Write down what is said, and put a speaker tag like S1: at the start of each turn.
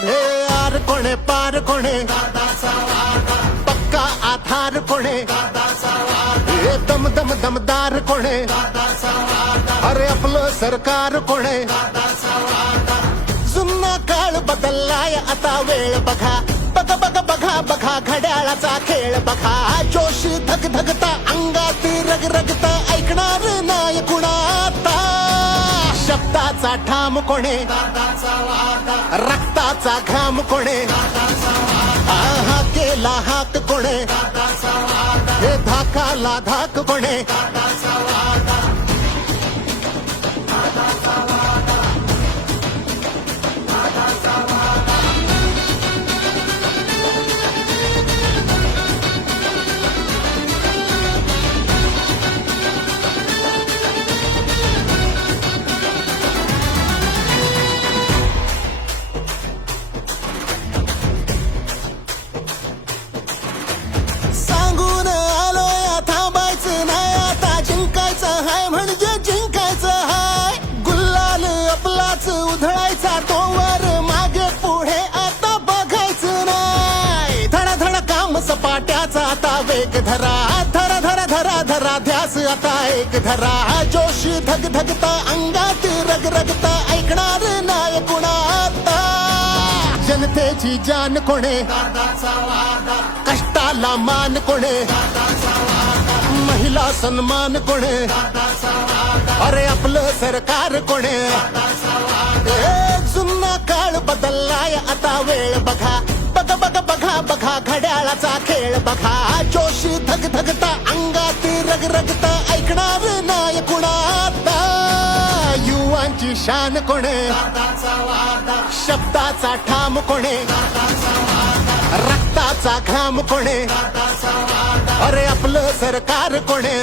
S1: कोणे पार कोणे? पक्का आधार कोणे? हे दम दम दमदार कोणे? अरे आपलं सरकार कोणे? जुन्ना काळ बदललाय आता वेळ बघा. बघ बघ बघा बघा घड्याळाचा खेळ बघा. जोशी धग धगता अंगात रग रगता ऐकणार नाही कुणाता शब्दाचा ठाम कोणे? दाताचा घाम कोणे? हा केला हात कोणे? हे धाकाला धाक कोणे? वेग धरा धरा धरा धरा धरा ध्यास आता एक धरा. जोश धग धगता अंगात रग रगता ऐकणार नाही कुणाता जनतेची जान कोणे? कष्टाला मान कोणे? महिला सन्मान कोणे? अरे आपलं सरकार कोणे? ए, जुना काळ बदललाय आता वेळ बघा. बघा बघा घड्याळाचा खेळ बघा. जोश धग धगता अंगात रग रगता ऐकणार नाय कुणाता युवांची शान कोणे? शब्दाचा ठाम कोणे? रक्ताचा घाम कोणे? अरे आपलं सरकार कोणे?